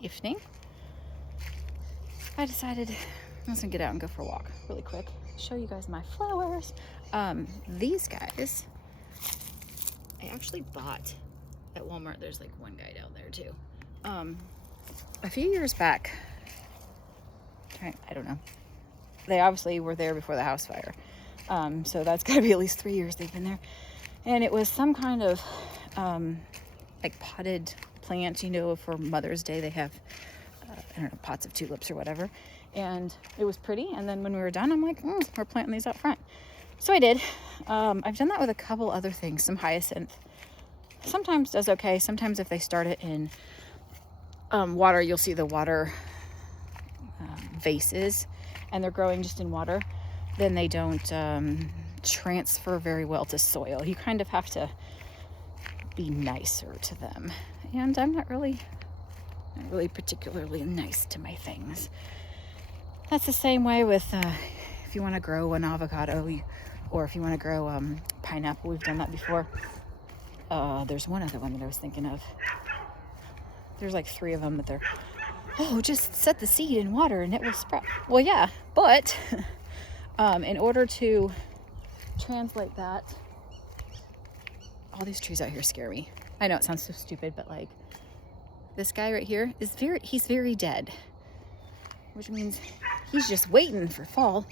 evening, I decided I was gonna get out and go for a walk really quick, show you guys my flowers. These guys I actually bought at Walmart. There's like one guy down there too. A few years back, I don't know, they obviously were there before the house fire, so that's gotta be at least 3 years they've been there. And it was some kind of like potted plant, you know, for Mother's Day they have I don't know, pots of tulips or whatever, and it was pretty. And then when we were done, I'm like, we're planting these up front. So I did. I've done that with a couple other things. Some hyacinth sometimes does okay. Sometimes if they start it in water, you'll see the water vases and they're growing just in water, then they don't transfer very well to soil. You kind of have to be nicer to them, and I'm not really particularly nice to my things. That's the same way with if you want to grow an avocado, or if you want to grow pineapple. We've done that before. There's one other one that I was thinking of. There's like 3 of them that they're, just set the seed in water and it will sprout. Well, yeah, but in order to translate that, all these trees out here scare me. I know it sounds so stupid, but like this guy right here he's very dead, which means he's just waiting for fall,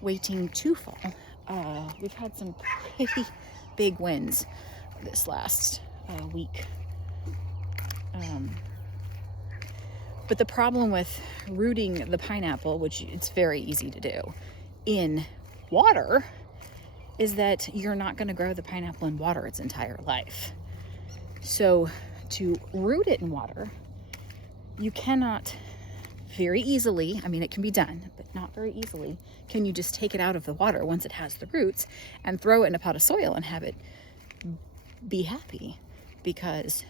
waiting to fall. We've had some pretty big winds this last week. But the problem with rooting the pineapple, which it's very easy to do, in water, is that you're not going to grow the pineapple in water its entire life. So to root it in water, you cannot very easily, I mean, it can be done, but not very easily, can you just take it out of the water once it has the roots and throw it in a pot of soil and have it be happy, because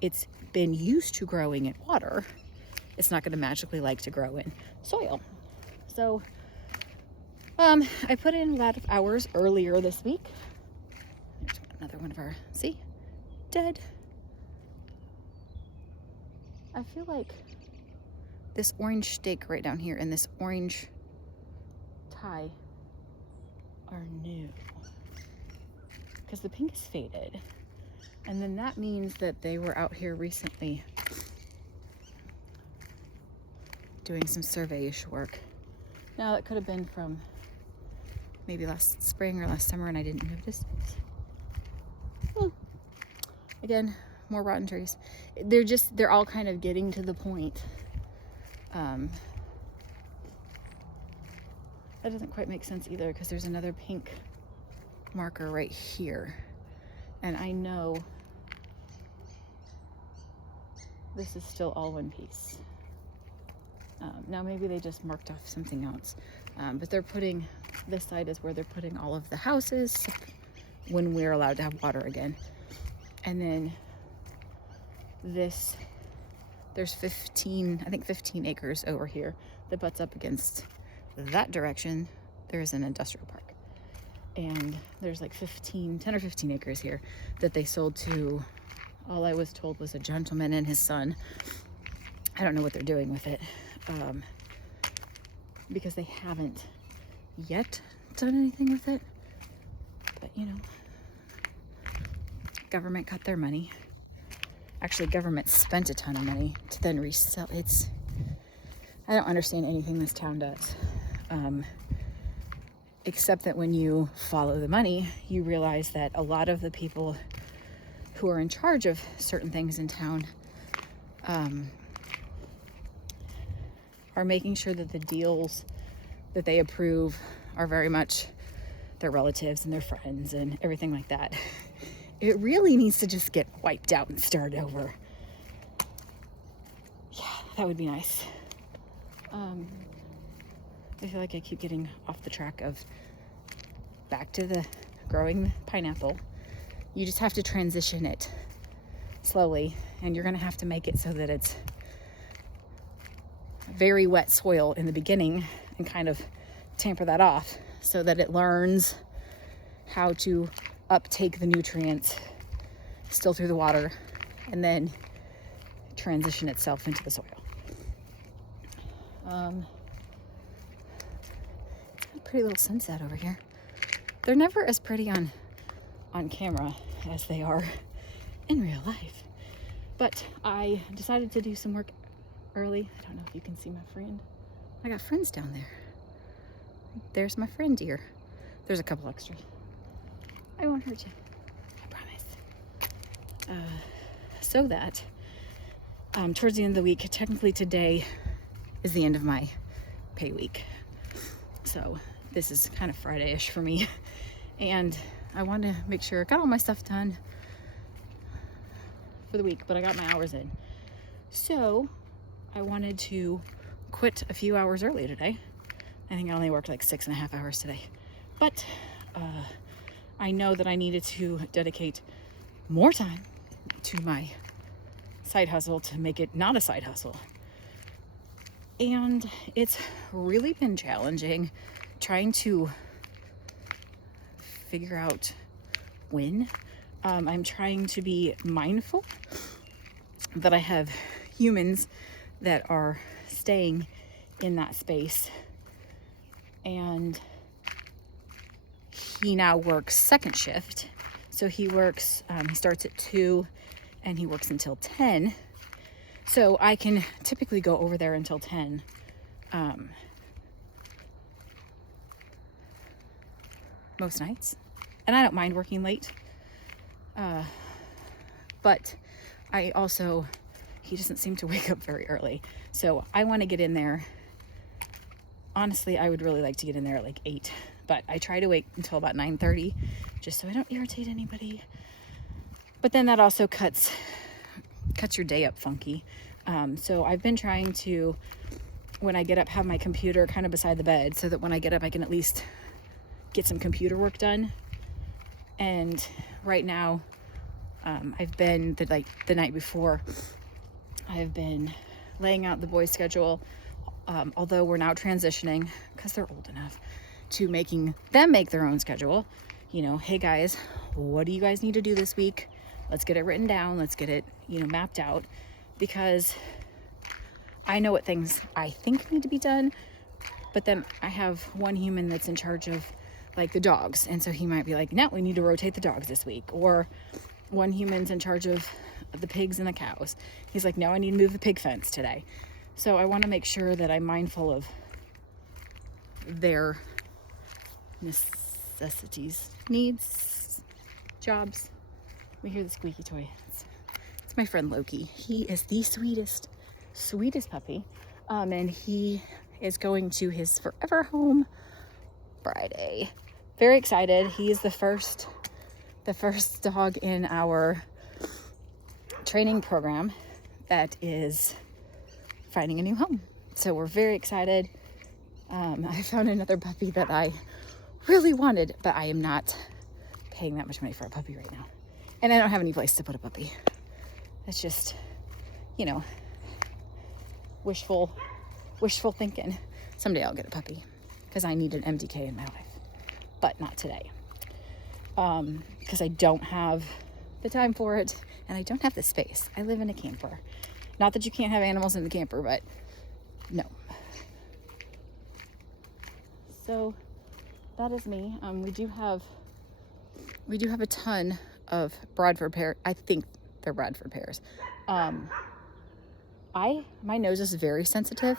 it's been used to growing in water. It's not going to magically like to grow in soil. So I put in a lot of hours earlier this week. There's another one of our, see, dead. I feel like this orange stake right down here and this orange tie are new, because the pink is faded. And then that means that they were out here recently doing some survey-ish work. Now that could have been from maybe last spring or last summer and I didn't notice it. Again, more rotten trees. They're all kind of getting to the point. That doesn't quite make sense either, because there's another pink marker right here. And I know this is still all one piece. Now maybe they just marked off something else. But they're putting, this side is where they're putting all of the houses when we're allowed to have water again. And then this, there's 15 acres over here that butts up against that direction. There's an industrial park. And there's like 10 or 15 acres here that they sold to, all I was told was a gentleman and his son. I don't know what they're doing with it, because they haven't yet done anything with it. But you know, government got their money. Actually, government spent a ton of money to then resell. I don't understand anything this town does. Except that when you follow the money, you realize that a lot of the people who are in charge of certain things in town are making sure that the deals that they approve are very much their relatives and their friends and everything like that. It really needs to just get wiped out and start over. Yeah, that would be nice. I feel like I keep getting off the track of back to the growing the pineapple. You just have to transition it slowly, and you're going to have to make it so that it's very wet soil in the beginning and kind of tamper that off so that it learns how to uptake the nutrients still through the water, and then transition itself into the soil. It's a pretty little sunset over here. They're never as pretty on camera as they are in real life. But I decided to do some work early. I don't know if you can see my friend. I got friends down there. There's my friend deer. There's a couple extras. I won't hurt you. I promise. So that towards the end of the week, technically today is the end of my pay week. So this is kind of Friday-ish for me. And I want to make sure I got all my stuff done for the week, but I got my hours in. So I wanted to quit a few hours early today. I think I only worked like 6.5 hours today. But I know that I needed to dedicate more time to my side hustle to make it not a side hustle. And it's really been challenging trying to figure out when. I'm trying to be mindful that I have humans that are staying in that space. And he now works second shift. So he works, he starts at 2 and he works until 10. So I can typically go over there until 10. Most nights. And I don't mind working late. But I also, he doesn't seem to wake up very early. So I want to get in there. Honestly, I would really like to get in there at like 8. But I try to wait until about 9:30 just so I don't irritate anybody. But then that also cuts your day up funky. So I've been trying to, when I get up, have my computer kind of beside the bed so that when I get up, I can at least get some computer work done. And right now, I've been, the night before, I've been laying out the boys' schedule, although we're now transitioning, because they're old enough, to making them make their own schedule. You know, hey guys, what do you guys need to do this week? Let's get it written down. Let's get it, mapped out, because I know what things I think need to be done, but then I have one human that's in charge of like the dogs. And so he might be like, no, we need to rotate the dogs this week. Or one human's in charge of the pigs and the cows. He's like, no, I need to move the pig fence today. So I want to make sure that I'm mindful of their necessities, needs, jobs. We hear the squeaky toy. It's my friend Loki. He is the sweetest puppy. And he is going to his forever home Friday. Very excited. He is the first dog in our training program that is finding a new home. So we're very excited. I found another puppy that I really wanted, but I am not paying that much money for a puppy right now. And I don't have any place to put a puppy. It's just, wishful thinking. Someday I'll get a puppy because I need an MDK in my life, but not today. Because I don't have the time for it and I don't have the space. I live in a camper. Not that you can't have animals in the camper, but no. So that is me. We do have a ton of Bradford pears. I think they're Bradford pears. My nose is very sensitive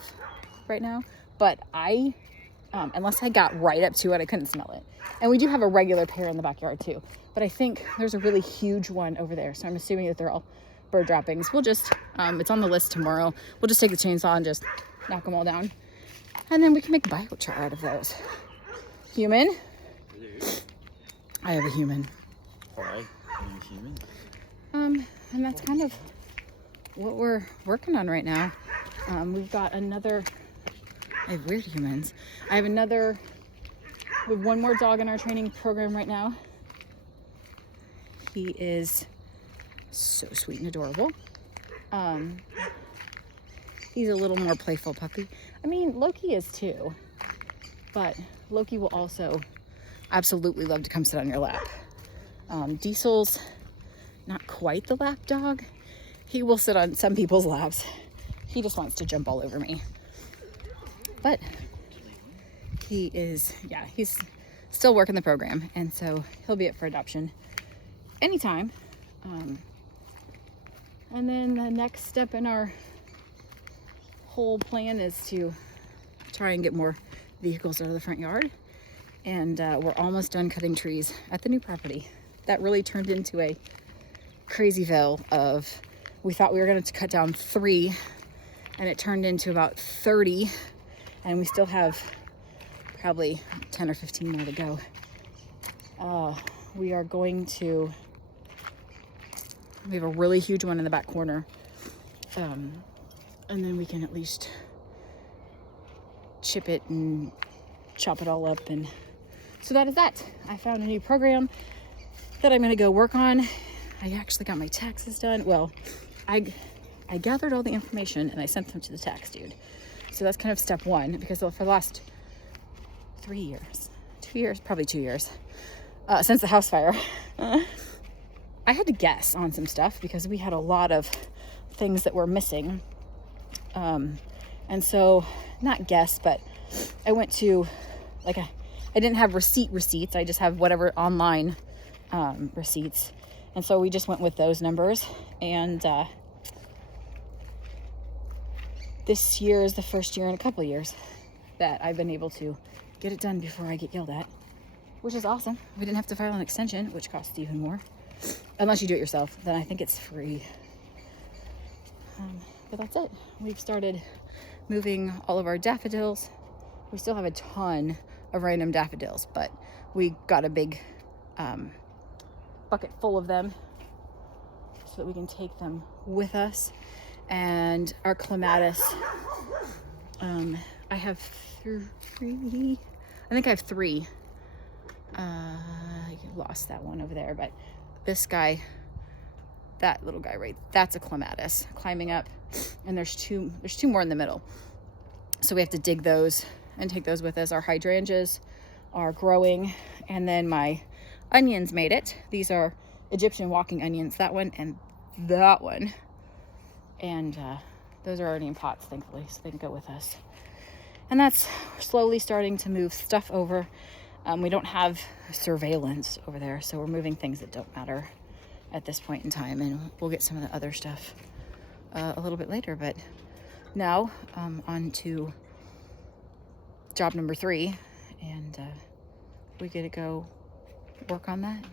right now, but unless I got right up to it, I couldn't smell it. And we do have a regular pear in the backyard too, but I think there's a really huge one over there. So I'm assuming that they're all bird droppings. We'll just, it's on the list tomorrow. We'll just take the chainsaw and just knock them all down. And then we can make biochar out of those. Human? I have a human. Why? Are you human? And that's kind of what we're working on right now. We've got another, I have weird humans. We have one more dog in our training program right now. He is so sweet and adorable. He's a little more playful puppy. I mean, Loki is too, but Loki will also absolutely love to come sit on your lap. Diesel's not quite the lap dog. He will sit on some people's laps. He just wants to jump all over me. But he is, yeah, he's still working the program. And so he'll be up for adoption anytime. And then the next step in our whole plan is to try and get more vehicles out of the front yard. And we're almost done cutting trees at the new property. That really turned into a crazyville of, we thought we were going to cut down 3, and it turned into about 30, and we still have probably 10 or 15 more to go. We are going to, we have a really huge one in the back corner, and then we can at least chip it and chop it all up. And so that is that. I found a new program that I'm going to go work on. I actually got my taxes done. Well, I gathered all the information and I sent them to the tax dude. So that's kind of step 1, because for the last 2 years, probably 2 years, since the house fire, I had to guess on some stuff because we had a lot of things that were missing. And so, not guess, but I went to, like, I didn't have receipts. I just have whatever online receipts. And so we just went with those numbers. And this year is the first year in a couple of years that I've been able to get it done before I get yelled at, which is awesome. We didn't have to file an extension, which costs even more. Unless you do it yourself, then I think it's free. But that's it. We've started moving all of our daffodils. We still have a ton of random daffodils, but we got a big bucket full of them so that we can take them with us. And our clematis, I have 3. I think I have 3. I lost that one over there, but this guy, that little guy right, that's a clematis climbing up, and there's two more in the middle. So we have to dig those and take those with us. Our hydrangeas are growing, and then my onions made it. These are Egyptian walking onions, that one and that one. And those are already in pots, thankfully, so they can go with us. And that's slowly starting to move stuff over. We don't have surveillance over there, so we're moving things that don't matter at this point in time, and we'll get some of the other stuff a little bit later. But now on to job number 3, and we get to go work on that.